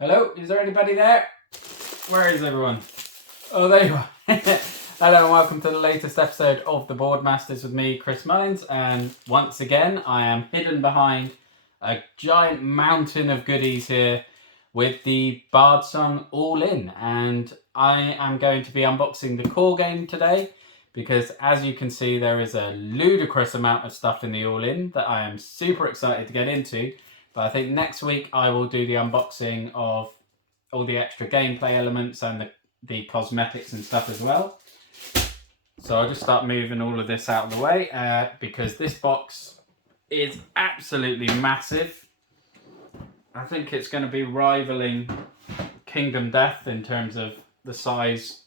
Hello, is there anybody there? Where is everyone? Oh, there you are. Hello and welcome to the latest episode of The Boardmasters with me, Chris Mullins. And once again, I am hidden behind a giant mountain of goodies here with the Bardsung All-In. And I am going to be unboxing the core game today because, as you can see, there is a ludicrous amount of stuff in the All-In that I am super excited to get into. But I think next week I will do the unboxing of all the extra gameplay elements and the cosmetics and stuff as well. So I'll just start moving all of this out of the way because this box is absolutely massive. I think it's going to be rivaling Kingdom Death in terms of the size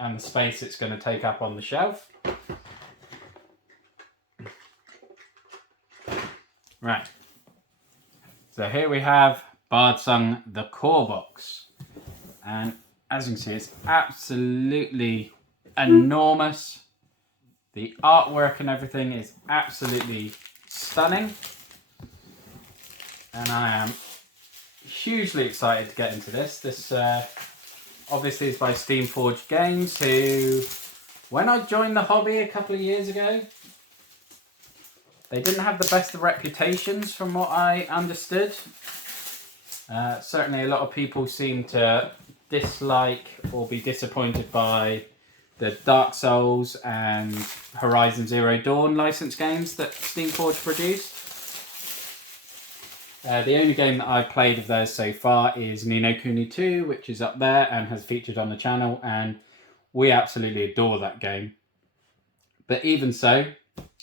and the space it's going to take up on the shelf. Right. So here we have Bardsung, the core box. And as you can see, it's absolutely enormous. The artwork and everything is absolutely stunning. And I am hugely excited to get into this. This obviously is by Steamforged Games, who, when I joined the hobby a couple of years ago, they didn't have the best of reputations from what I understood. Certainly a lot of people seem to dislike or be disappointed by the Dark Souls and Horizon Zero Dawn licensed games that Steamforged produced. The only game that I've played of theirs so far is Ni no Kuni 2, which is up there and has featured on the channel, and we absolutely adore that game. But even so,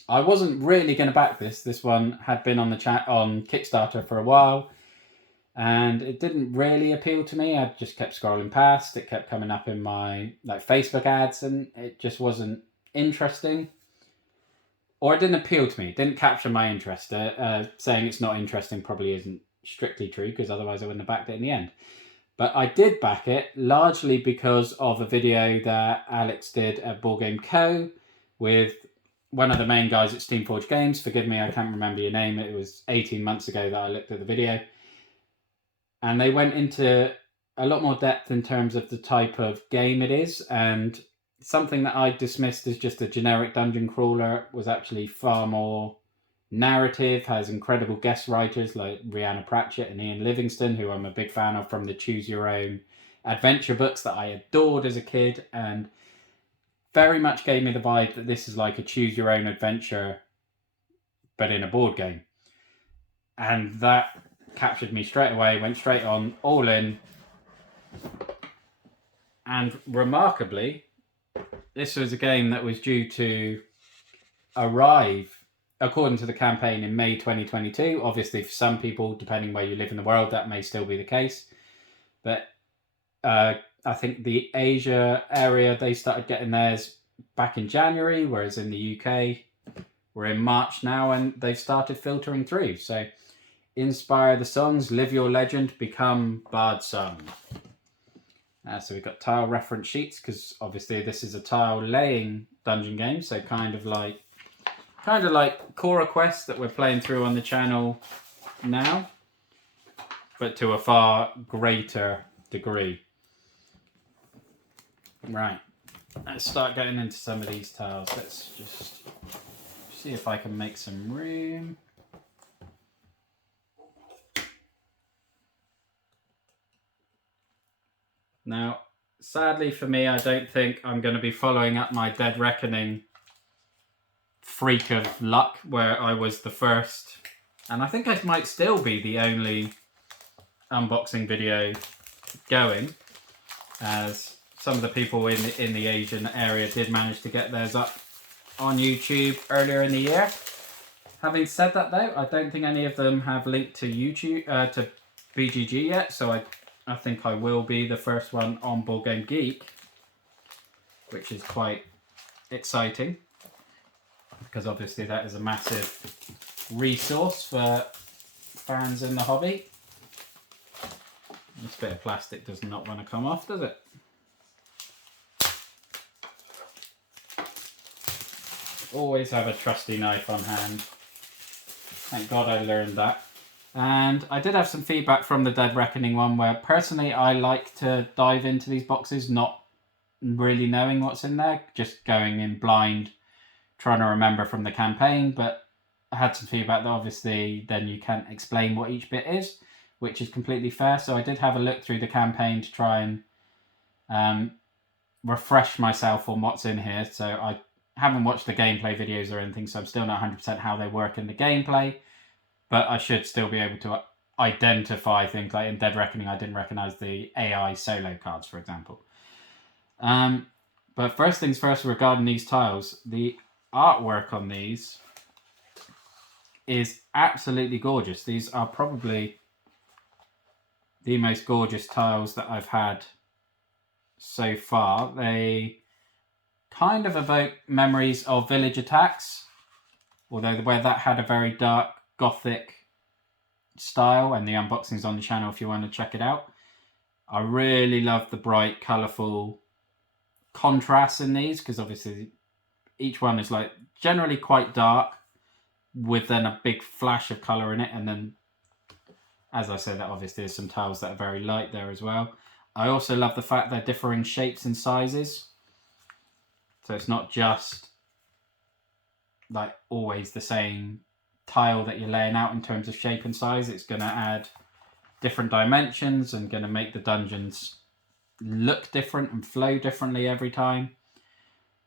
I wasn't really going to back this. This one had been on the chat on Kickstarter for a while, and it didn't really appeal to me. I just kept scrolling past. It kept coming up in my Facebook ads, and it just wasn't interesting. Or it didn't appeal to me. It didn't capture my interest. Saying it's not interesting probably isn't strictly true, because otherwise I wouldn't have backed it in the end. But I did back it largely because of a video that Alex did at Board Game Co. with one of the main guys at Steamforged Games. Forgive me, I can't remember your name. It was 18 months ago that I looked at the video. And they went into a lot more depth in terms of the type of game it is. And something that I dismissed as just a generic dungeon crawler was actually far more narrative, has incredible guest writers like Rhianna Pratchett and Ian Livingstone, who I'm a big fan of from the Choose Your Own adventure books that I adored as a kid, and very much gave me the vibe that this is like a choose your own adventure, but in a board game. And that captured me straight away, went straight on, all in. And remarkably, this was a game that was due to arrive, according to the campaign, in May 2022. Obviously, for some people, depending where you live in the world, that may still be the case. But I think the Asia area, they started getting theirs back in January, whereas in the UK, we're in March now, and they've started filtering through. So, inspire the songs, live your legend, become Bardsung. So we've got tile reference sheets, because obviously this is a tile laying dungeon game, so kind of like Core Quest that we're playing through on the channel now, but to a far greater degree. Right, let's start getting into some of these tiles. Let's just see if I can make some room. Now, sadly for me, I don't think I'm going to be following up my Dead Reckoning freak of luck, where I was the first, and I think I might still be the only unboxing video going, as some of the people in the Asian area did manage to get theirs up on YouTube earlier in the year. Having said that, though, I don't think any of them have linked to YouTube to BGG yet, so I think I will be the first one on Board Game Geek, which is quite exciting, because obviously that is a massive resource for fans in the hobby. This bit of plastic does not want to come off, does it? Always have a trusty knife on hand. Thank God I learned that. And I did have some feedback from the Dead Reckoning one where personally I like to dive into these boxes not really knowing what's in there, just going in blind, trying to remember from the campaign. But I had some feedback that obviously then you can't explain what each bit is, which is completely fair. So I did have a look through the campaign to try and refresh myself on what's in here. So I haven't watched the gameplay videos or anything, so I'm still not 100% how they work in the gameplay. But I should still be able to identify things. Like in Dead Reckoning, I didn't recognize the AI solo cards, for example. But first things first, regarding these tiles, the artwork on these is absolutely gorgeous. These are probably the most gorgeous tiles that I've had so far. They kind of evoke memories of Village Attacks, although where that had a very dark gothic style, and the unboxing's on the channel if you want to check it out. I really love the bright, colourful contrasts in these, because obviously each one is like generally quite dark with then a big flash of colour in it, and then as I said, that obviously there's some tiles that are very light there as well. I also love the fact they're differing shapes and sizes, so it's not just like always the same tile that you're laying out in terms of shape and size. It's going to add different dimensions and going to make the dungeons look different and flow differently every time.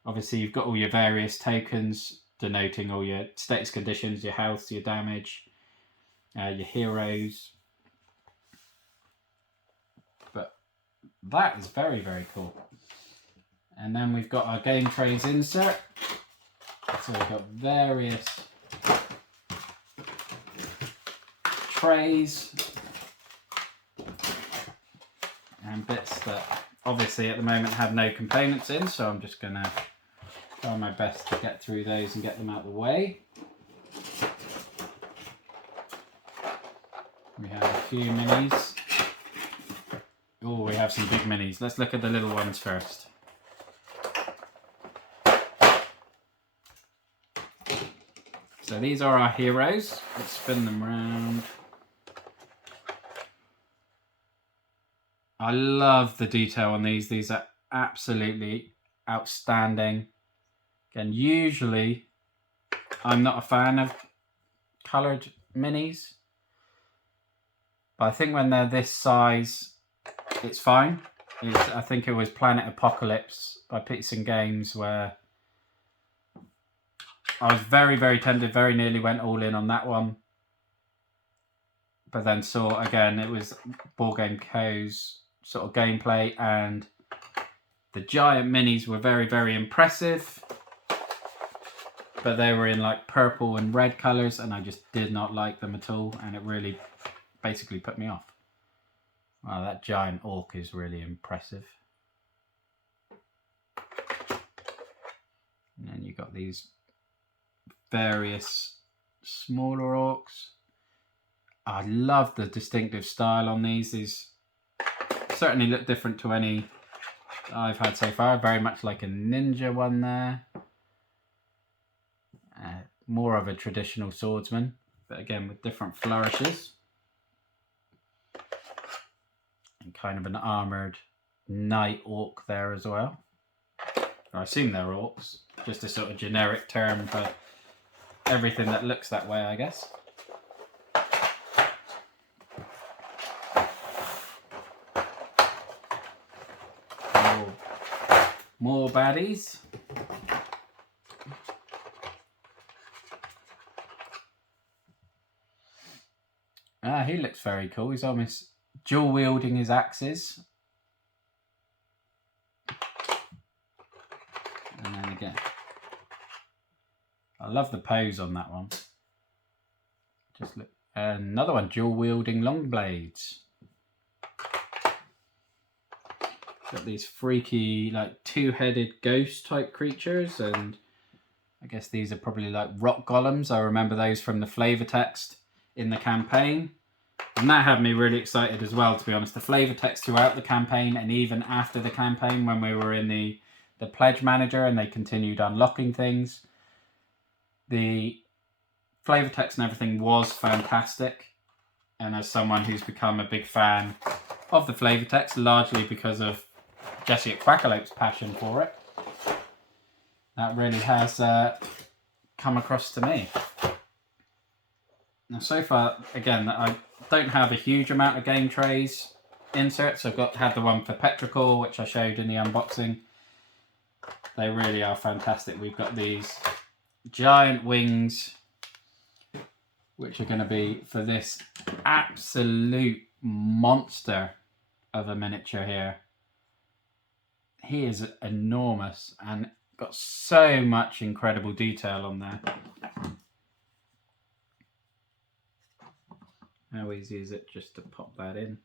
Obviously you've got all your various tokens denoting all your status conditions, your health, your damage, your heroes. But that is very, very cool. And then we've got our game trays insert. So we've got various trays and bits that obviously at the moment have no components in, so I'm just going to try my best to get through those and get them out of the way. We have a few minis. Oh, we have some big minis. Let's look at the little ones first. So these are our heroes. Let's spin them around. I love the detail on these. These are absolutely outstanding. Again, usually I'm not a fan of coloured minis, but I think when they're this size, it's fine. I think it was Planet Apocalypse by Peterson Games where I was very, very tempted, very nearly went all in on that one. But then saw, again, it was Board Game Co's sort of gameplay, and the giant minis were very, very impressive. But they were in like purple and red colours, and I just did not like them at all, and it really basically put me off. Wow, that giant orc is really impressive. And then you got these various smaller orcs. I love the distinctive style on these. These certainly look different to any I've had so far. Very much like a ninja one there. More of a traditional swordsman, but again with different flourishes. And kind of an armoured night orc there as well. I assume they're orcs. Just a sort of generic term for everything that looks that way, I guess. More baddies. He looks very cool. He's almost dual wielding his axes. And then again, I love the pose on that one. Just look. Another one, dual wielding long blades. Got these freaky, like two-headed ghost type creatures, and I guess these are probably like rock golems. I remember those from the flavor text in the campaign. And that had me really excited as well, to be honest. The flavor text throughout the campaign and even after the campaign when we were in the pledge manager and they continued unlocking things. The flavor text and everything was fantastic. And as someone who's become a big fan of the flavour text, largely because of Jesse at Quackalope's passion for it, that really has come across to me. Now, so far, again, I don't have a huge amount of game trays inserts. I've had the one for Petrichor, which I showed in the unboxing. They really are fantastic. We've got these giant wings, which are going to be for this absolute monster of a miniature here. He is enormous and got so much incredible detail on there. How easy is it just to pop that in?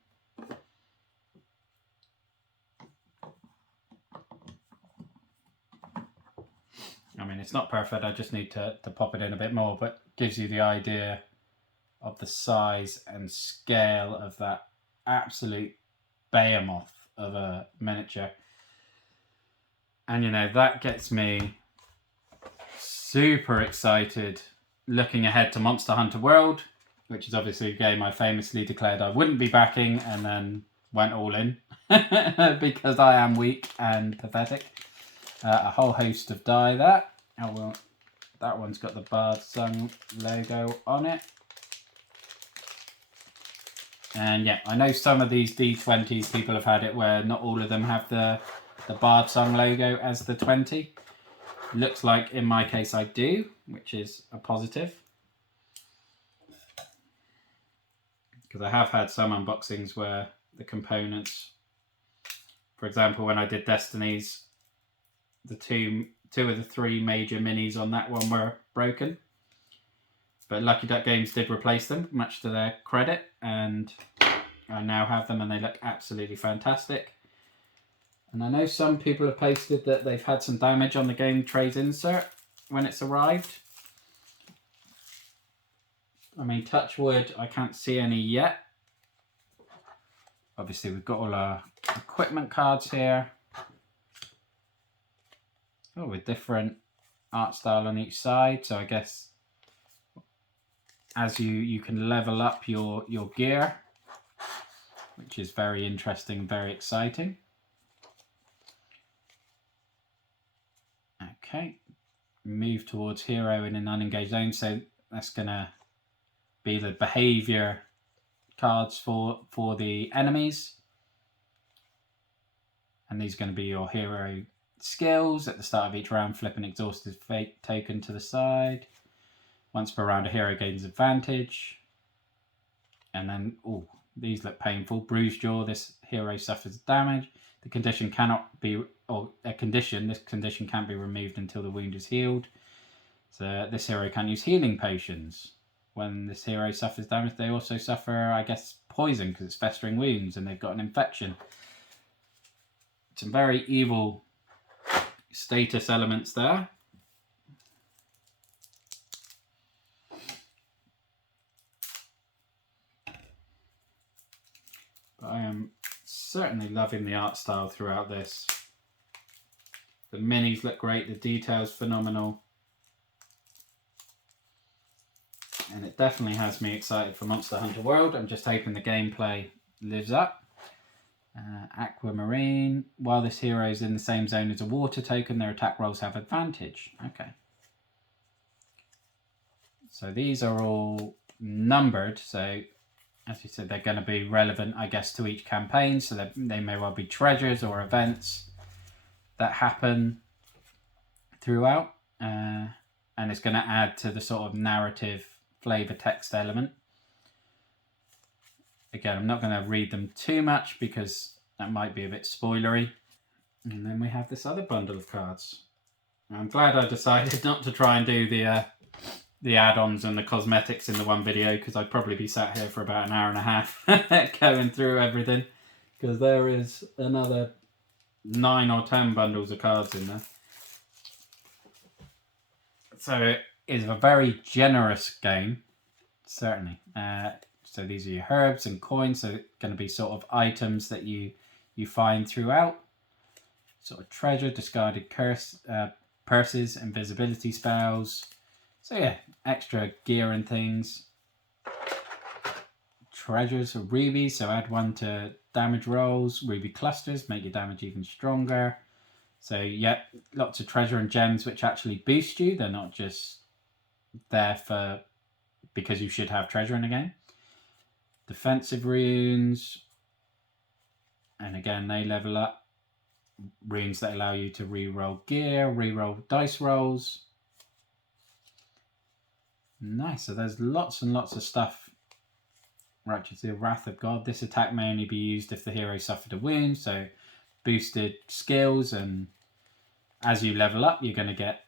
I mean, it's not perfect. I just need to pop it in a bit more, but gives you the idea of the size and scale of that absolute behemoth of a miniature. And, you know, that gets me super excited looking ahead to Monster Hunter World, which is obviously a game I famously declared I wouldn't be backing and then went all in because I am weak and pathetic. A whole host of die there. Oh, well, that one's got the Bardsung logo on it. And yeah, I know some of these D20s people have had it where not all of them have the Bardsung logo as the 20. Looks like in my case I do, which is a positive. Because I have had some unboxings where the components, for example, when I did Destinies, the two of the three major minis on that one were broken. But Lucky Duck Games did replace them, much to their credit, and I now have them and they look absolutely fantastic. And I know some people have posted that they've had some damage on the game trays insert when it's arrived. I mean, touch wood, I can't see any yet. Obviously, we've got all our equipment cards here. Oh, with different art style on each side. So I guess as you can level up your gear, which is very interesting, very exciting. Okay, move towards hero in an unengaged zone. So that's gonna be the behavior cards for the enemies, and these are going to be your hero skills. At the start of each round, flip an exhausted fate token to the side. Once per round, a hero gains advantage. And then, oh, these look painful. Bruised jaw, this hero suffers damage. The condition cannot be, or this condition can't be removed until the wound is healed. So this hero can't use healing potions. When this hero suffers damage, they also suffer, I guess, poison because it's festering wounds and they've got an infection. Some very evil status elements there. But I am certainly loving the art style throughout this. The minis look great, the detail's phenomenal. And it definitely has me excited for Monster Hunter World. I'm just hoping the gameplay lives up. Aquamarine. While this hero is in the same zone as a water token, their attack rolls have advantage. Okay. So these are all numbered. So as you said, they're going to be relevant, I guess, to each campaign. So they may well be treasures or events that happen throughout. And it's going to add to the sort of narrative flavor text element. Again, I'm not going to read them too much because that might be a bit spoilery. And then we have this other bundle of cards. I'm glad I decided not to try and do the add-ons and the cosmetics in the one video, because I'd probably be sat here for about an hour and a half going through everything, because there is another 9 or 10 bundles of cards in there. So it is a very generous game, certainly. So these are your herbs and coins, so going to be sort of items that you find throughout. Sort of treasure, discarded purses, invisibility spells. So yeah, extra gear and things. treasures of rubies, so add 1 to damage rolls. Ruby clusters make your damage even stronger. So yeah, lots of treasure and gems which actually boost you. They're not just there for because you should have treasure in the game. Defensive runes, and again they level up. Runes that allow you to re-roll gear, re-roll dice rolls. Nice, so there's lots and lots of stuff. Righteous, the Wrath of God. This attack may only be used if the hero suffered a wound, so boosted skills, and as you level up you're going to get,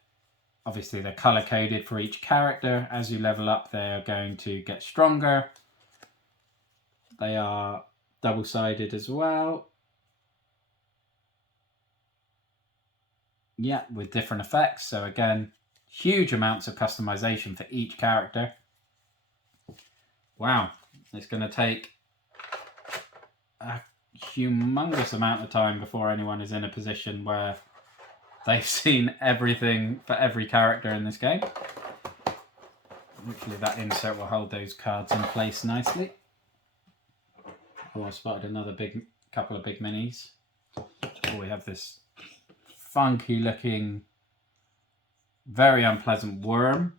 obviously they're color coded for each character. As you level up they're going to get stronger. They are double-sided as well. Yeah, with different effects. So again, huge amounts of customization for each character. Wow, it's going to take a humongous amount of time before anyone is in a position where they've seen everything for every character in this game. Hopefully that insert will hold those cards in place nicely. Oh, I spotted another couple of big minis. Oh, we have this funky looking, very unpleasant worm.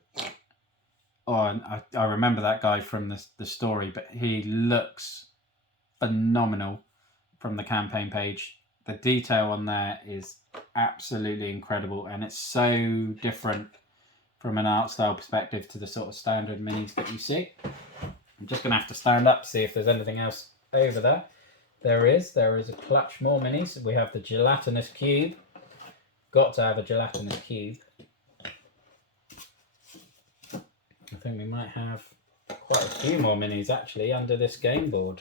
Oh, and I remember that guy from the story, but he looks phenomenal from the campaign page. The detail on there is absolutely incredible, and it's so different from an art style perspective to the sort of standard minis that you see. I'm just going to have to stand up, see if there's anything else over there. There is a clutch more minis. We have the gelatinous cube. Got to have a gelatinous cube. I think we might have quite a few more minis actually under this game board.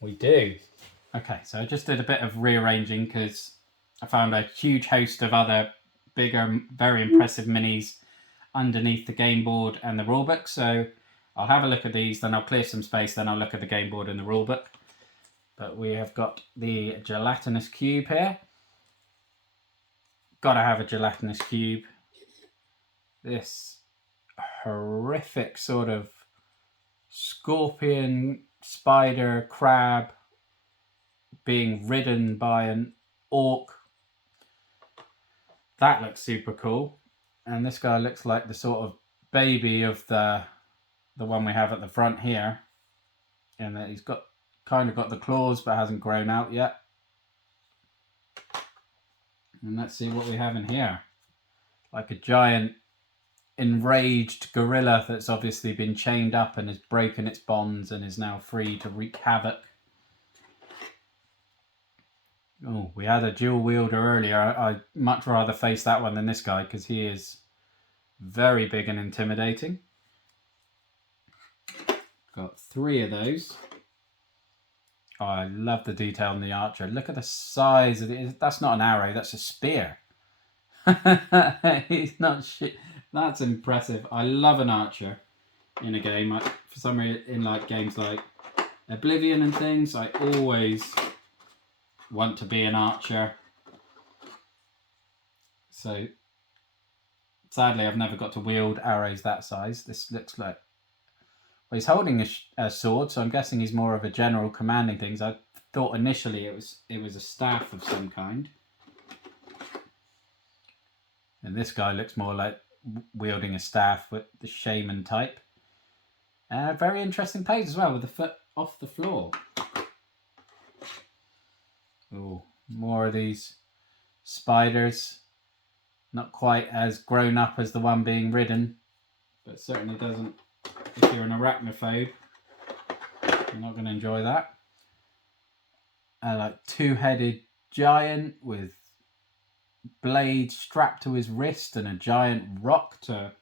We do. Okay, so I just did a bit of rearranging because I found a huge host of other bigger, very impressive minis underneath the game board and the rulebook. So I'll have a look at these, then I'll clear some space, then I'll look at the game board and the rulebook. But we have got the gelatinous cube here. Gotta have a gelatinous cube. This horrific sort of scorpion, spider, crab being ridden by an orc. That looks super cool. And this guy looks like the sort of baby of the one we have at the front here. And that he's got kind of got the claws but hasn't grown out yet. And let's see what we have in here. Like a giant enraged gorilla that's obviously been chained up and has broken its bonds and is now free to wreak havoc. Oh, we had a dual wielder earlier. I'd much rather face that one than this guy because he is very big and intimidating. Got 3 of those. Oh, I love the detail on the archer. Look at the size of it. That's not an arrow, that's a spear. He's not shit. That's impressive. I love an archer in a game. For some reason, in like games like Oblivion and things, I always want to be an archer. So sadly, I've never got to wield arrows that size. This looks like, well, he's holding a sword, so I'm guessing he's more of a general commanding things. I thought initially it was a staff of some kind. And this guy looks more like wielding a staff with the shaman type. Very interesting pose as well, with the foot off the floor. Oh, more of these spiders. Not quite as grown up as the one being ridden, but certainly doesn't. If you're an arachnophobe, you're not going to enjoy that. Like 2-headed giant with blades strapped to his wrist and a giant rock to.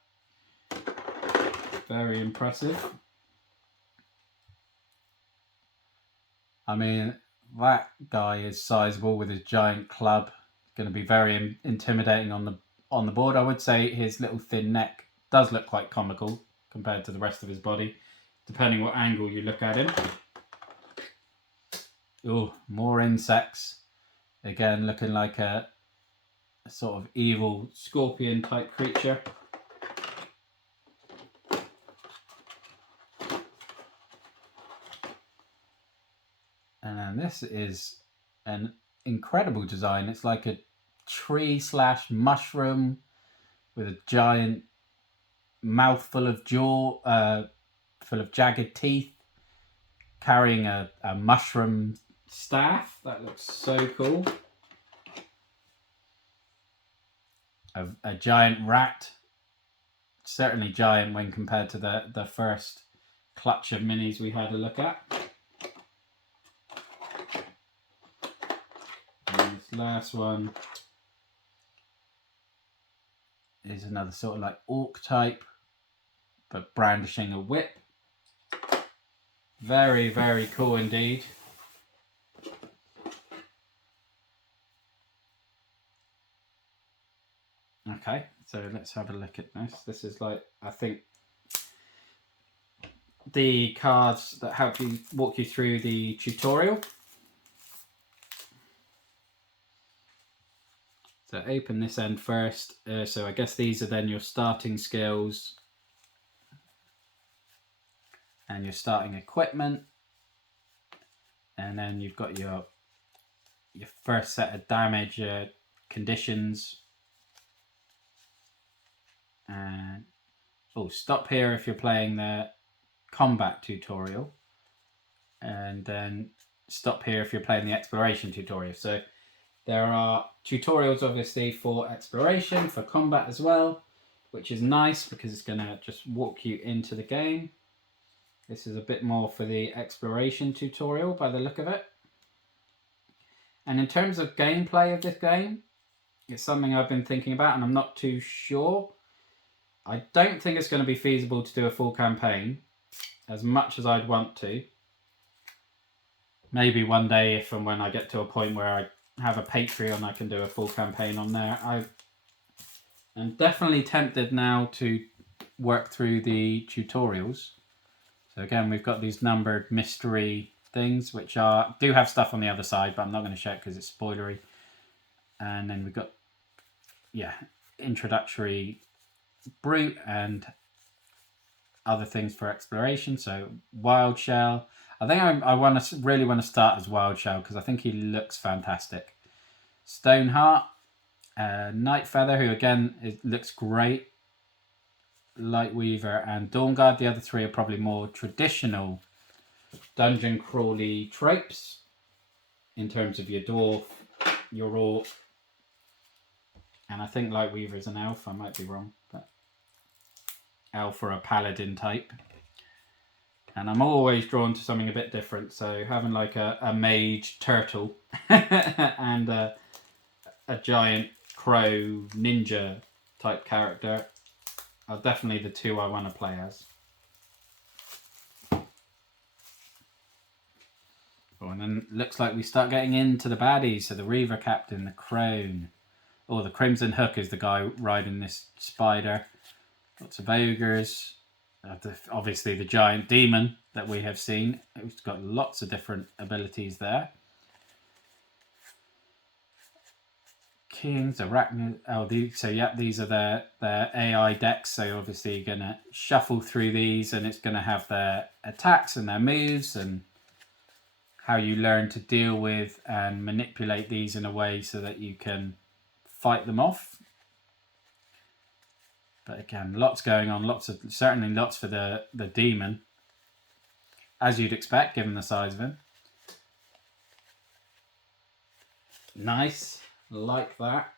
Very impressive. I mean, that guy is sizable with his giant club. Going to be very intimidating on the board. I would say his little thin neck does look quite comical compared to the rest of his body, depending what angle you look at him. Oh, more insects. Again, looking like a sort of evil scorpion type creature. And then this is an incredible design. It's like a tree/mushroom with a giant mouth full of full of jagged teeth, carrying a mushroom staff. That looks so cool. A giant rat, certainly giant when compared to the first clutch of minis we had a look at. And this last one is another sort of like orc type, but brandishing a whip. Very, very cool indeed. Okay, so let's have a look at this. This is like, I think, the cards that help you walk you through the tutorial. So open this end first. So I guess these are then your starting skills and your starting equipment. And then you've got your first set of damage conditions. And stop here if you're playing the combat tutorial, and then stop here if you're playing the exploration tutorial. So there are tutorials obviously for exploration, for combat as well, which is nice because it's going to just walk you into the game. This is a bit more for the exploration tutorial by the look of it. And in terms of gameplay of this game, it's something I've been thinking about and I'm not too sure. I don't think it's going to be feasible to do a full campaign as much as I'd want to. Maybe one day, if and when I get to a point where I have a Patreon, I can do a full campaign on there. I'm definitely tempted now to work through the tutorials. So again, we've got these numbered mystery things, which do have stuff on the other side, but I'm not going to show it because it's spoilery. And then we've got, introductory brute and other things for exploration. So wild shell. I think I really want to start as wild shell because I think he looks fantastic. Stoneheart, Night Feather, who again looks great. Lightweaver and Dawnguard. The other three are probably more traditional dungeon crawly tropes in terms of your dwarf, your orc, and I think Lightweaver is an elf. I might be wrong, but elf or a paladin type. And I'm always drawn to something a bit different, so having like a mage turtle and a giant crow ninja type character are definitely the two I want to play as. And then looks like we start getting into the baddies. So the Reaver Captain, the Crone. The Crimson Hook is the guy riding this spider. Lots of ogres. Obviously the giant demon that we have seen. It's got lots of different abilities there. Kings, arachnid. These are their AI decks. So obviously you're going to shuffle through these and it's going to have their attacks and their moves and how you learn to deal with and manipulate these in a way so that you can fight them off. But again, lots going on, certainly lots for the demon, as you'd expect given the size of him. Nice, like that.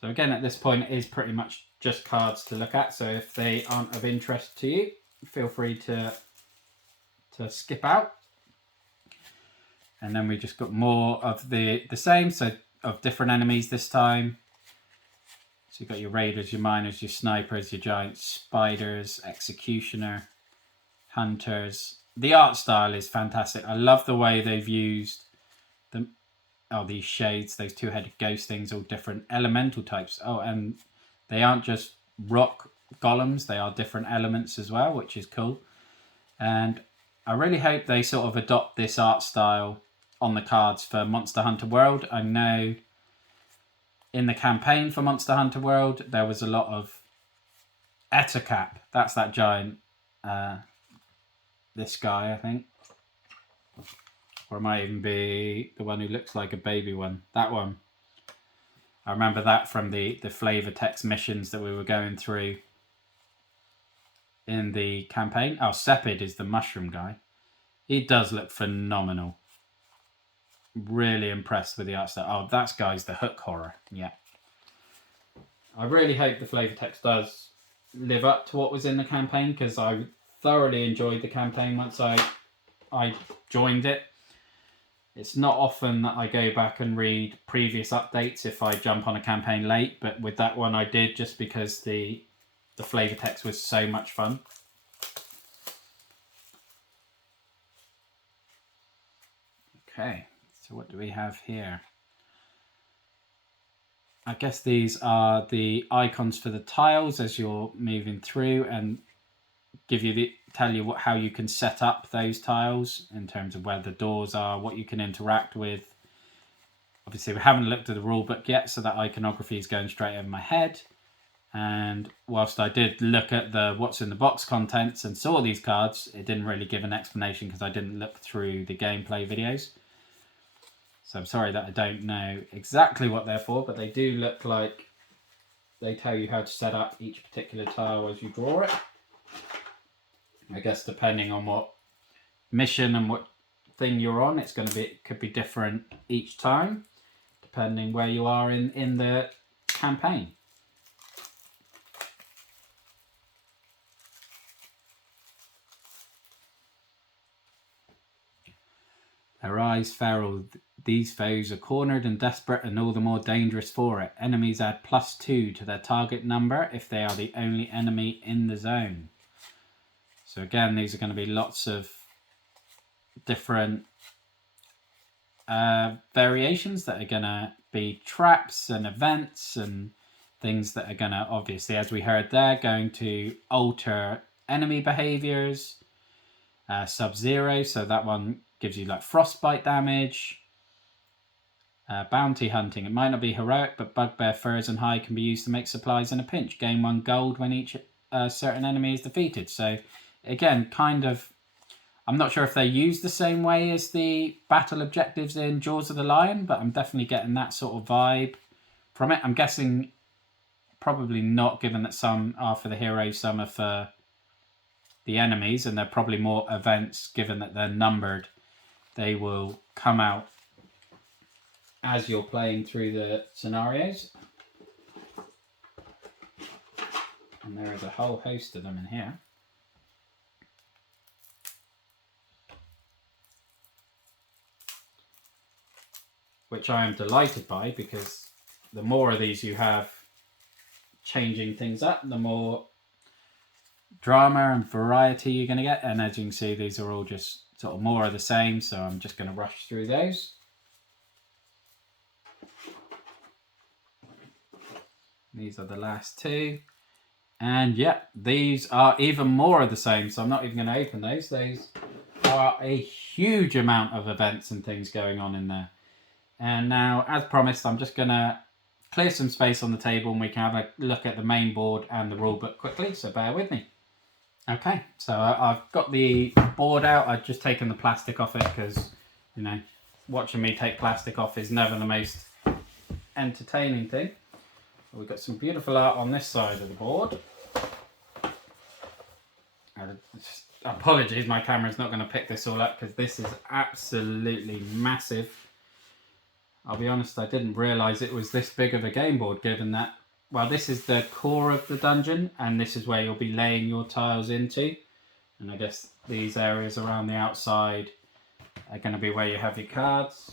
So again, at this point, it is pretty much just cards to look at. So if they aren't of interest to you, feel free to skip out. And then we just got more of the same, so of different enemies this time. So you've got your raiders, your miners, your snipers, your giant spiders, executioner, hunters. The art style is fantastic. I love the way they've used these shades, those two-headed ghost things, all different elemental types. And they aren't just rock golems, they are different elements as well, which is cool. And I really hope they sort of adopt this art style on the cards for Monster Hunter World. I know in the campaign for Monster Hunter World, there was a lot of Ettercap. That's that giant. This guy, I think. Or it might even be the one who looks like a baby one. That one. I remember that from the flavor text missions that we were going through in the campaign. Oh, Sepid is the mushroom guy. He does look phenomenal. Really impressed with the art style. Oh, that guy's the hook horror. Yeah. I really hope the flavor text does live up to what was in the campaign, because I thoroughly enjoyed the campaign once I joined it. It's not often that I go back and read previous updates if I jump on a campaign late, but with that one I did, just because the flavor text was so much fun. Okay, so what do we have here? I guess these are the icons for the tiles as you're moving through, and tell you how you can set up those tiles in terms of where the doors are, what you can interact with. Obviously, we haven't looked at the rule book yet, so that iconography is going straight over my head. And whilst I did look at the what's in the box contents and saw these cards, it didn't really give an explanation because I didn't look through the gameplay videos. So I'm sorry that I don't know exactly what they're for, but they do look like they tell you how to set up each particular tile as you draw it. I guess depending on what mission and what thing you're on, could be different each time, depending where you are in the campaign. Arise, feral. These foes are cornered and desperate, and all the more dangerous for it. Enemies add +2 to their target number if they are the only enemy in the zone. So again, these are going to be lots of different variations that are going to be traps and events and things that are going to, obviously, as we heard there, going to alter enemy behaviors. Sub-Zero, so that one gives you like frostbite damage. Bounty hunting. It might not be heroic, but bugbear furs and hide can be used to make supplies in a pinch. Gain 1 gold when each certain enemy is defeated. So again, kind of, I'm not sure if they're used the same way as the battle objectives in Jaws of the Lion, but I'm definitely getting that sort of vibe from it. I'm guessing probably not, given that some are for the heroes, some are for the enemies, and they're probably more events, given that they're numbered. They will come out as you're playing through the scenarios. And there is a whole host of them in here. Which I am delighted by, because the more of these you have changing things up, the more drama and variety you're going to get. And as you can see, these are all just sort of more of the same, so I'm just going to rush through those. These are the last two. And yeah, these are even more of the same, so I'm not even going to open those. Those are a huge amount of events and things going on in there. And now, as promised, I'm just going to clear some space on the table and we can have a look at the main board and the rulebook quickly, so bear with me. Okay, so I've got the board out. I've just taken the plastic off it because, you know, watching me take plastic off is never the most entertaining thing. We've got some beautiful art on this side of the board. Apologies, my camera's not going to pick this all up because this is absolutely massive. I'll be honest, I didn't realise it was this big of a game board, given that, well, this is the core of the dungeon, and this is where you'll be laying your tiles into. And I guess these areas around the outside are going to be where you have your cards.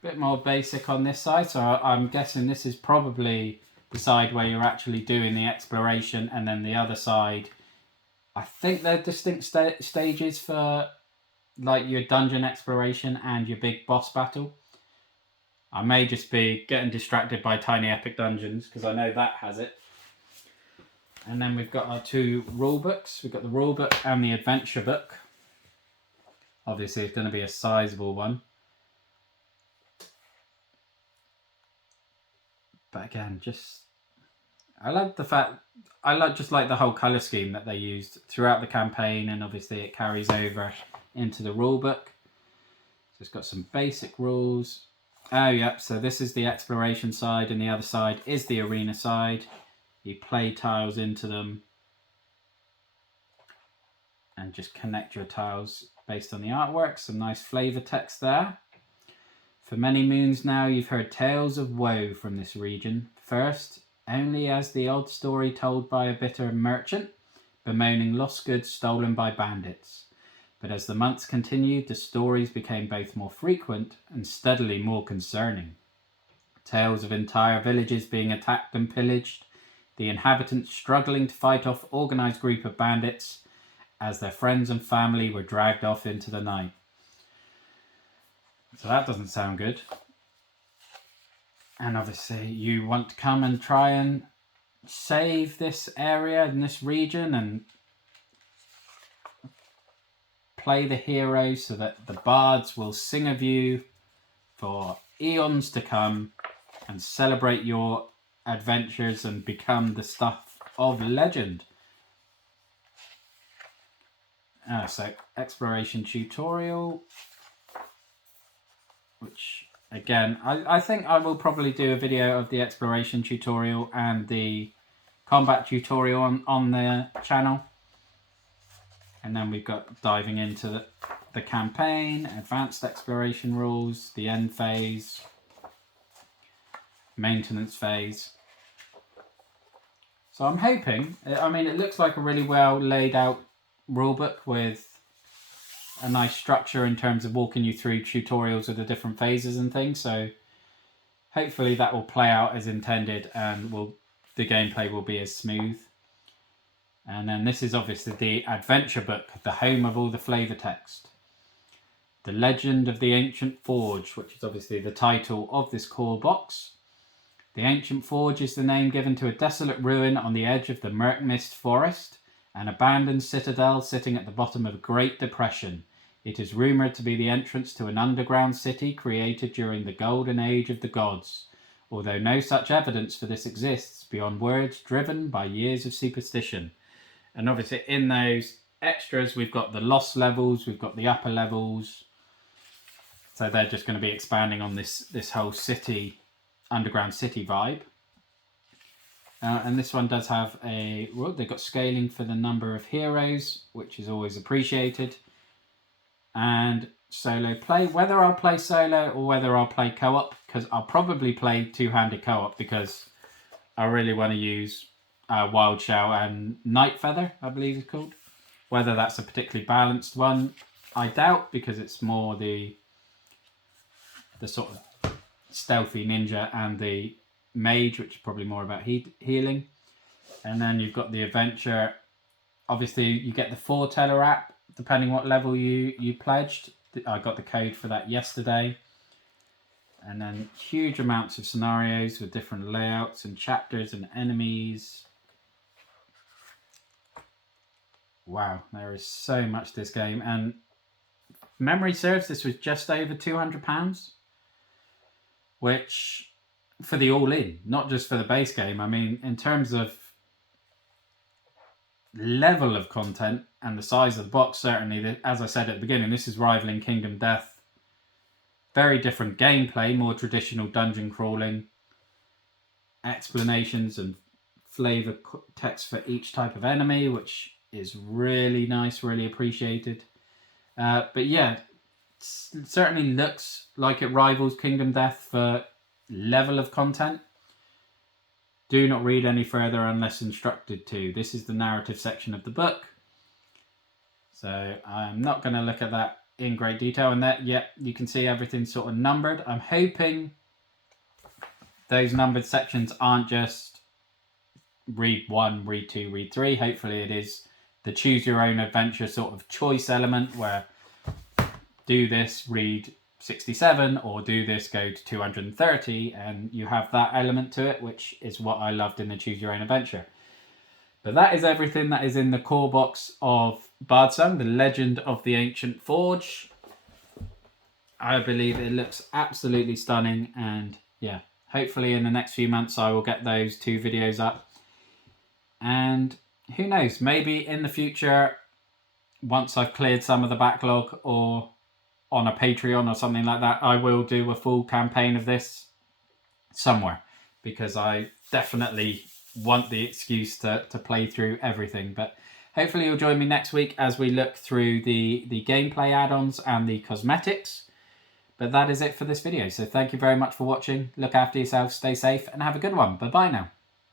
Bit more basic on this side, so I'm guessing this is probably the side where you're actually doing the exploration, and then the other side, I think they're distinct stages for like your dungeon exploration and your big boss battle. I may just be getting distracted by Tiny Epic Dungeons because I know that has it. And then we've got our two rule books. We've got the rule book and the adventure book. Obviously it's going to be a sizable one. But again, I like the fact, just like the whole colour scheme that they used throughout the campaign, and obviously it carries over into the rulebook. So it's got some basic rules. Oh, yep, so this is the exploration side, and the other side is the arena side. You play tiles into them and just connect your tiles based on the artwork. Some nice flavour text there. For many moons now, you've heard tales of woe from this region. First, only as the odd story told by a bitter merchant, bemoaning lost goods stolen by bandits. But as the months continued, the stories became both more frequent and steadily more concerning. Tales of entire villages being attacked and pillaged, the inhabitants struggling to fight off organised group of bandits as their friends and family were dragged off into the night. So that doesn't sound good. And obviously you want to come and try and save this area and this region and play the hero so that the bards will sing of you for eons to come and celebrate your adventures and become the stuff of legend. So exploration tutorial, which again, I think I will probably do a video of the exploration tutorial and the combat tutorial on the channel. And then we've got diving into the campaign, advanced exploration rules, the end phase, maintenance phase. So I'm hoping, I mean, it looks like a really well laid out rulebook with a nice structure in terms of walking you through tutorials of the different phases and things. So hopefully that will play out as intended and the gameplay will be as smooth. And then this is obviously the adventure book, the home of all the flavour text. The Legend of the Ancient Forge, which is obviously the title of this core box. The Ancient Forge is the name given to a desolate ruin on the edge of the Murk Mist Forest, an abandoned citadel sitting at the bottom of a great depression. It is rumoured to be the entrance to an underground city created during the golden age of the gods, although no such evidence for this exists beyond words driven by years of superstition. And obviously in those extras, we've got the lost levels, we've got the upper levels. So they're just going to be expanding on this whole city, underground city vibe. And this one does have they've got scaling for the number of heroes, which is always appreciated. And solo play, whether I'll play solo or whether I'll play co-op, because I'll probably play two-handed co-op because I really want to use Wild Shell and Night Feather, I believe it's called. Whether that's a particularly balanced one, I doubt, because it's more the sort of stealthy ninja and the mage, which is probably more about healing. And then you've got the adventure. Obviously, you get the foreteller app, depending what level you pledged. I got the code for that yesterday. And then huge amounts of scenarios with different layouts and chapters and enemies. Wow, there is so much to this game. And memory serves, this was just over £200, which for the all-in, not just for the base game. I mean, in terms of level of content and the size of the box, certainly, as I said at the beginning, this is rivaling Kingdom Death. Very different gameplay, more traditional dungeon crawling, explanations and flavour text for each type of enemy, which is really nice, really appreciated. But yeah, it certainly looks like it rivals Kingdom Death for level of content. Do not read any further unless instructed to. This is the narrative section of the book. So I'm not going to look at that in great detail. And that, yeah, you can see everything sort of numbered. I'm hoping those numbered sections aren't just read 1, read 2, read 3. Hopefully it is the choose your own adventure sort of choice element where do this, read 67, or do this, go to 230, and you have that element to it, which is what I loved in the choose your own adventure. But that is everything that is in the core box of Bardsung, the Legend of the Ancient Forge. I believe it looks absolutely stunning, and yeah, hopefully in the next few months I will get those 2 videos up. And who knows, maybe in the future, once I've cleared some of the backlog or on a Patreon or something like that, I will do a full campaign of this somewhere, because I definitely want the excuse to play through everything. But hopefully you'll join me next week as we look through the gameplay add-ons and the cosmetics. But that is it for this video. So thank you very much for watching. Look after yourselves, stay safe, and have a good one. Bye-bye now.